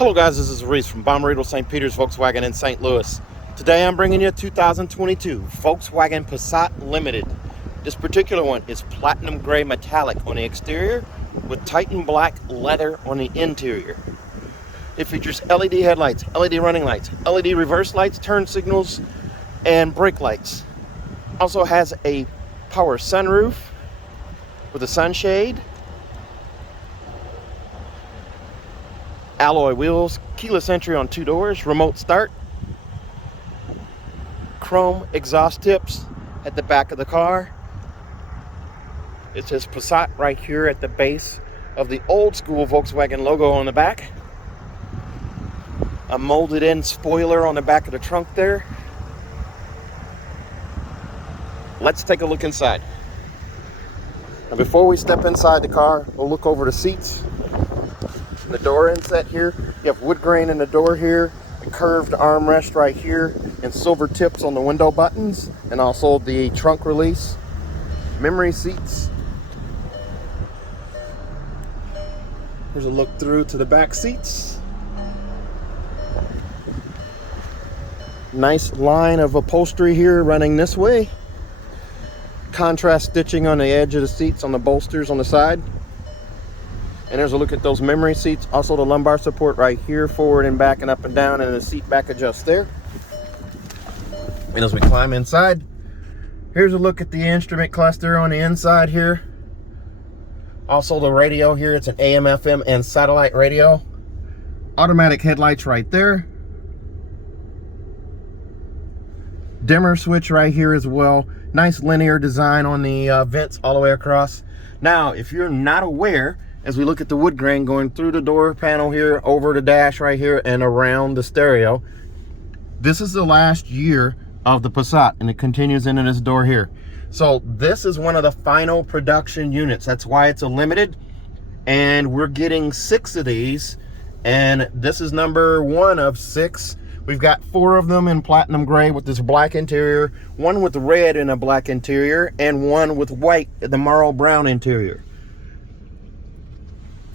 Hello guys, this is Reese from Bommarito St. Peter's Volkswagen in St. Louis. Today I'm bringing you a 2022 Volkswagen Passat Limited. This particular one is platinum gray metallic on the exterior with Titan black leather on the interior. It features LED headlights, LED running lights, LED reverse lights, turn signals, and brake lights. Also has a power sunroof with a sunshade, alloy wheels, keyless entry on 2 doors, remote start, chrome exhaust tips at the back of the car. It says Passat right here at the base of the old school Volkswagen logo on the back. A molded in spoiler on the back of the trunk there. Let's take a look inside. Now before we step inside the car, we'll look over the seats. The door inset here, you have wood grain in the door here, a curved armrest right here, and silver tips on the window buttons, and also the trunk release. Memory seats. Here's a look through to the back seats. Nice line of upholstery here running this way. Contrast stitching on the edge of the seats on the bolsters on the side. And there's a look at those memory seats. Also the lumbar support right here, forward and back and up and down, and the seat back adjusts there. And as we climb inside, here's a look at the instrument cluster on the inside here. Also the radio here, it's an AM, FM, and satellite radio. Automatic headlights right there. Dimmer switch right here as well. Nice linear design on the vents all the way across. Now, if you're not aware, as we look at the wood grain going through the door panel here, over the dash right here, and around the stereo, this is the last year of the Passat, and it continues into this door here. So this is one of the final production units. That's why it's a limited, and we're getting 6 of these, and this is number 1 of 6. We've got 4 of them in platinum gray with this black interior, 1 with red and a black interior, and 1 with white, the marl brown interior.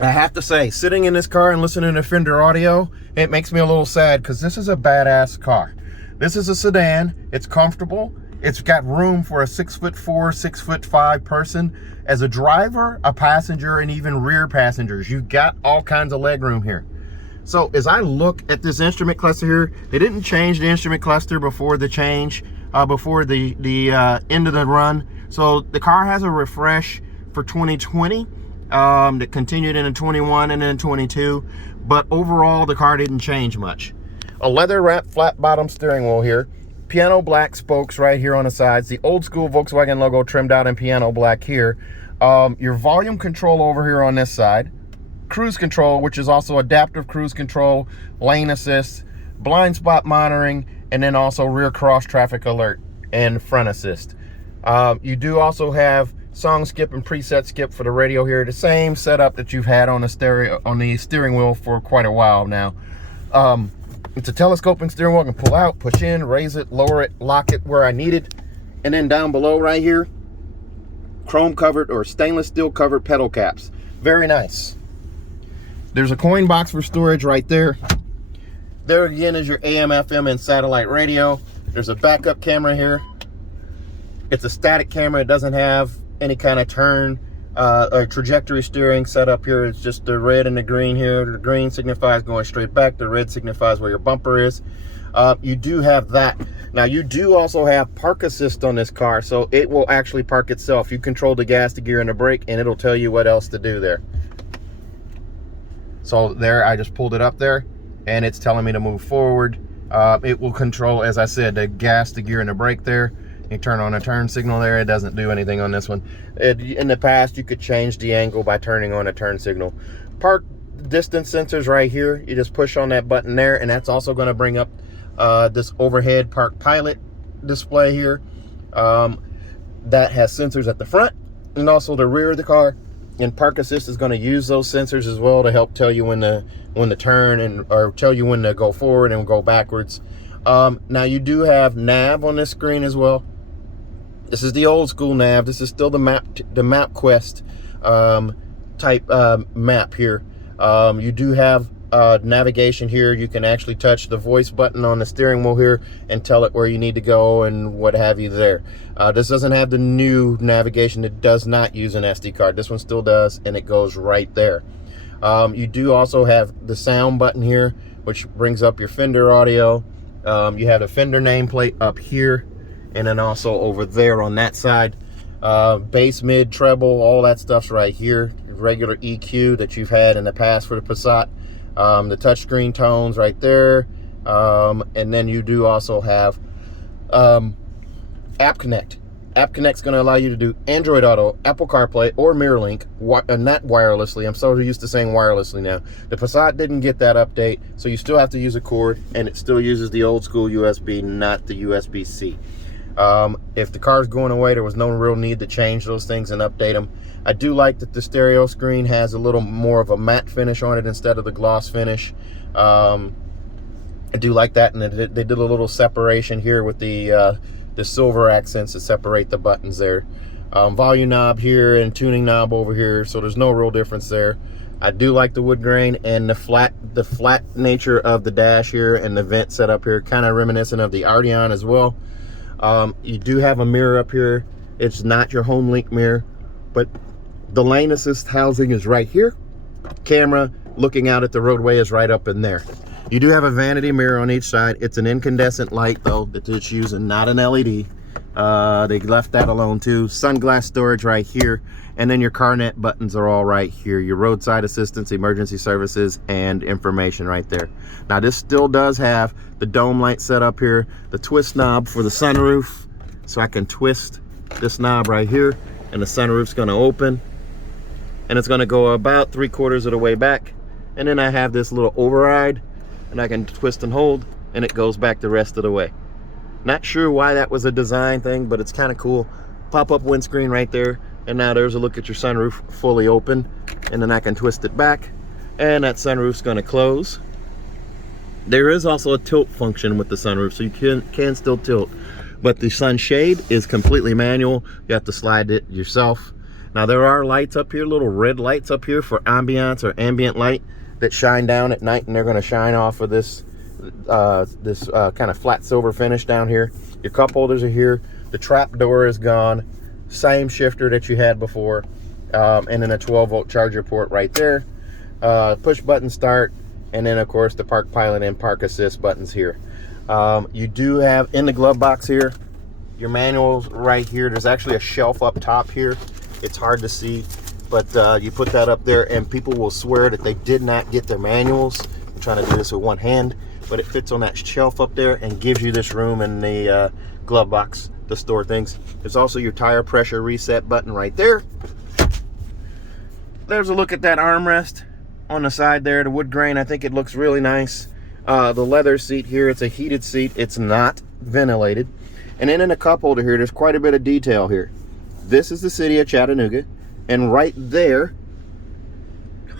I have to say, sitting in this car and listening to Fender audio, it makes me a little sad because this is a badass car. This is a sedan. It's comfortable. It's got room for a 6'4", 6'5" person. As a driver, a passenger, and even rear passengers, you've got all kinds of leg room here. So as I look at this instrument cluster here, they didn't change the instrument cluster before the change, before the end of the run. So the car has a refresh for 2020. That continued into 21 and then 22, but overall the car didn't change much. A leather wrapped flat bottom steering wheel here, piano black spokes right here on the sides, the old school Volkswagen logo trimmed out in piano black here, your volume control over here on this side, cruise control, which is also adaptive cruise control, lane assist, blind spot monitoring, and then also rear cross traffic alert and front assist. You do also have song skip and preset skip for the radio here. The same setup that you've had on the steering wheel for quite a while now. It's a telescoping steering wheel. I can pull out, push in, raise it, lower it, lock it where I need it. And then down below right here, chrome covered or stainless steel covered pedal caps. Very nice. There's a coin box for storage right there. There again is your AM, FM, and satellite radio. There's a backup camera here. It's a static camera. It doesn't have any kind of turn or trajectory steering set up here. It's just the red and the green here. The green signifies going straight back. The red signifies where your bumper is. You do have that. Now you do also have park assist on this car, so it will actually park itself. You control the gas, the gear, and the brake, and it'll tell you what else to do there. So there, I just pulled it up there, and it's telling me to move forward. It will control, as I said, the gas, the gear, and the brake there. You turn on a turn signal there. It doesn't do anything on this one. In the past, you could change the angle by turning on a turn signal. Park distance sensors right here. You just push on that button there, and that's also going to bring up this overhead park pilot display here. That has sensors at the front and also the rear of the car. And park assist is going to use those sensors as well to help tell you when to turn or tell you when to go forward and go backwards. Now you do have nav on this screen as well. This is the old school nav. This is still the MapQuest type map here. You do have navigation here. You can actually touch the voice button on the steering wheel here and tell it where you need to go and what have you there. This doesn't have the new navigation. It does not use an SD card. This one still does, and it goes right there. You do also have the sound button here, which brings up your fender audio. You have the fender nameplate up here, and then also over there on that side. Bass, mid, treble, all that stuff's right here. Regular EQ that you've had in the past for the Passat. The touchscreen tones right there. And then you do also have App Connect. App Connect's going to allow you to do Android Auto, Apple CarPlay, or MirrorLink, not wirelessly. I'm so used to saying wirelessly now. The Passat didn't get that update, so you still have to use a cord, and it still uses the old school USB, not the USB-C. If the car's going away, there was no real need to change those things and update them. I do like that the stereo screen has a little more of a matte finish on it instead of the gloss finish. I do like that, and they did a little separation here with the silver accents to separate the buttons there. Volume knob here and tuning knob over here, so there's no real difference there. I do like the wood grain and the flat nature of the dash here and the vent setup here, kind of reminiscent of the Arteon as well. You do have a mirror up here. It's not your home link mirror, but the lane assist housing is right here. Camera looking out at the roadway is right up in there. You do have a vanity mirror on each side. It's an incandescent light though that it's using, not an LED. They left that alone too. Sunglass storage right here, and then your CarNet buttons are all right here. Your roadside assistance, emergency services, and information right there. Now this still does have the dome light set up here, the twist knob for the sunroof, so I can twist this knob right here, and the sunroof's going to open, and it's going to go about 3/4 of the way back. And then I have this little override, and I can twist and hold, and it goes back the rest of the way. Not sure why that was a design thing, but it's kind of cool. Pop-up windscreen right there, and now there's a look at your sunroof fully open, and then I can twist it back, and that sunroof's going to close. There is also a tilt function with the sunroof, so you can still tilt, but the sunshade is completely manual. You have to slide it yourself. Now there are lights up here, little red lights up here for ambiance or ambient light that shine down at night, and they're going to shine off of this kind of flat silver finish down here. Your cup holders are here. The trap door is gone. Same shifter that you had before, and then a 12-volt charger port right there. Push button start, and then of course the park pilot and park assist buttons here. You do have in the glove box here your manuals right here. There's actually a shelf up top here. It's hard to see, but you put that up there, and people will swear that they did not get their manuals. I'm trying to do this with one hand, but it fits on that shelf up there and gives you this room in the glove box to store things. There's also your tire pressure reset button right there. There's a look at that armrest on the side there, the wood grain. I think it looks really nice. The leather seat here, it's a heated seat. It's not ventilated. And then in the cup holder here, there's quite a bit of detail here. This is the city of Chattanooga, and right there,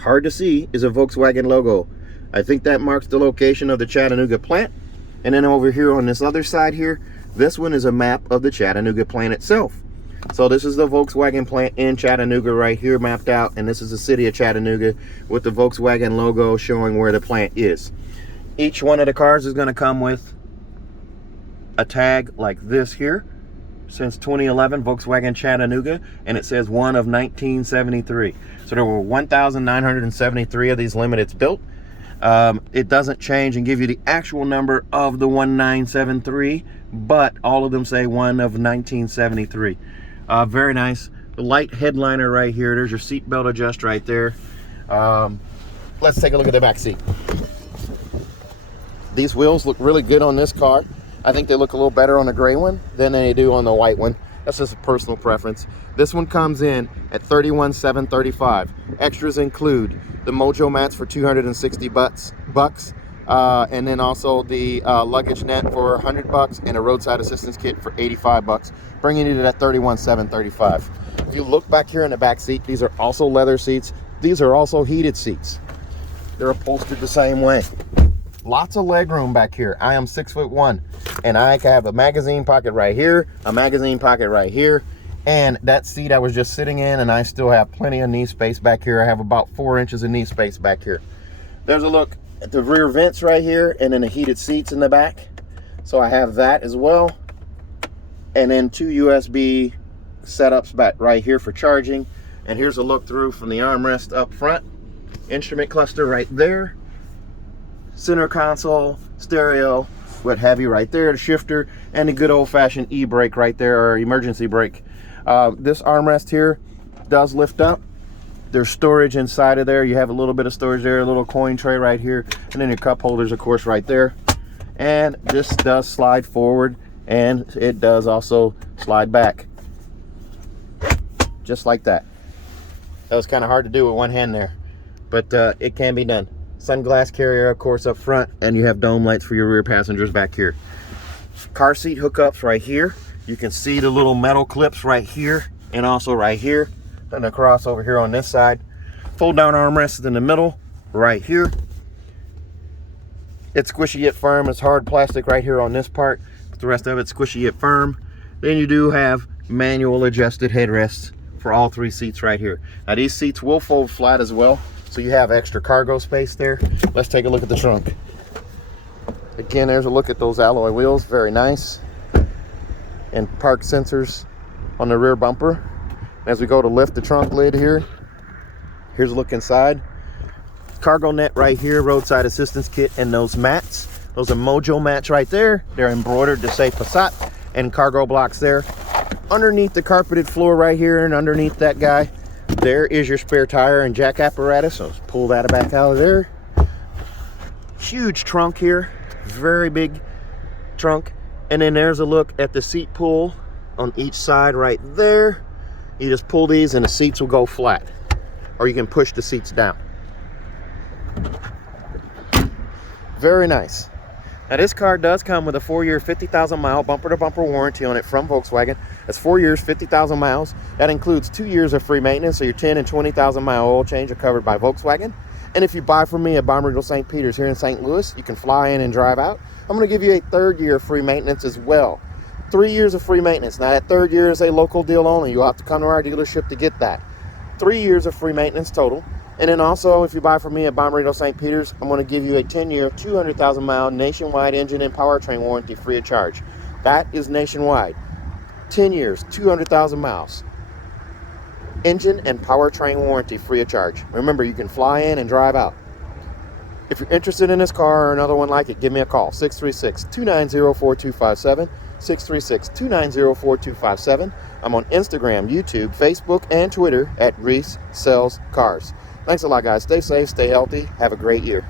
hard to see, is a Volkswagen logo. I think that marks the location of the Chattanooga plant. And then over here on this other side here, this one is a map of the Chattanooga plant itself. So this is the Volkswagen plant in Chattanooga right here mapped out, and this is the city of Chattanooga with the Volkswagen logo showing where the plant is. Each one of the cars is going to come with a tag like this here. Since 2011, Volkswagen Chattanooga, and it says one of 1973. So there were 1,973 of these limiteds built. It doesn't change and give you the actual number of the 1973, but all of them say one of 1973. Very nice. The light headliner right here. There's your seatbelt adjust right there. Let's take a look at the back seat. These wheels look really good on this car. I think they look a little better on the gray one than they do on the white one. That's just a personal preference. This one comes in at $31,735. Extras include the Mojo mats for $260 bucks, and then also the luggage net for $100 and a roadside assistance kit for $85, bringing it to that $31,735. If you look back here in the back seat, these are also leather seats. These are also heated seats. They're upholstered the same way. Lots of leg room back here. I am 6'1", and I have a magazine pocket right here, a magazine pocket right here, and that seat I was just sitting in, and I still have plenty of knee space back here. I have about 4 inches of knee space back here. There's a look at the rear vents right here, and then the heated seats in the back. So I have that as well. And then 2 USB setups back right here for charging. And here's a look through from the armrest up front. Instrument cluster right there. Center console, stereo, what have you right there, the shifter, and the good old-fashioned e-brake right there, or emergency brake. This armrest here does lift up. There's storage inside of there. You have a little bit of storage there, a little coin tray right here, and then your cup holders, of course, right there. And this does slide forward, and it does also slide back, just like that. That was kind of hard to do with one hand there, but it can be done. Sunglass carrier, of course, up front, and you have dome lights for your rear passengers back here. Car seat hookups right here. You can see the little metal clips right here and also right here, and across over here on this side. Fold down armrests in the middle right here. It's squishy yet firm. It's hard plastic right here on this part, but the rest of it's squishy yet firm. Then you do have manual adjusted headrests for all 3 seats right here. Now these seats will fold flat as well, so you have extra cargo space there. Let's take a look at the trunk. Again, there's a look at those alloy wheels, very nice. And park sensors on the rear bumper. As we go to lift the trunk lid here, here's a look inside. Cargo net right here, roadside assistance kit, and those mats. Those are Mojo mats right there. They're embroidered to say Passat, and cargo blocks there. Underneath the carpeted floor right here and underneath that guy, there is your spare tire and jack apparatus. So let's pull that back out of there. Huge trunk here, very big trunk. And then there's a look at the seat pull on each side right there. You just pull these and the seats will go flat, or you can push the seats down. Very nice. Now this car does come with a 4-year 50,000 mile bumper to bumper warranty on it from Volkswagen. That's 4 years, 50,000 miles. That includes 2 years of free maintenance, so your 10 and 20,000 mile oil change are covered by Volkswagen. And if you buy from me at Bomberville St. Peter's here in St. Louis, you can fly in and drive out. I'm going to give you a 3rd year of free maintenance as well. 3 years of free maintenance. Now that 3rd year is a local deal only. You'll have to come to our dealership to get that. 3 years of free maintenance total. And then also, if you buy from me at Bomberville St. Peter's, I'm going to give you a 10-year, 200,000 mile nationwide engine and powertrain warranty free of charge. That is nationwide. 10 years, 200,000 miles. Engine and powertrain warranty free of charge. Remember, you can fly in and drive out. If you're interested in this car or another one like it, give me a call. 636-290-4257. 636-290-4257. I'm on Instagram, YouTube, Facebook, and Twitter at Reese Sells Cars. Thanks a lot, guys. Stay safe, stay healthy. Have a great year.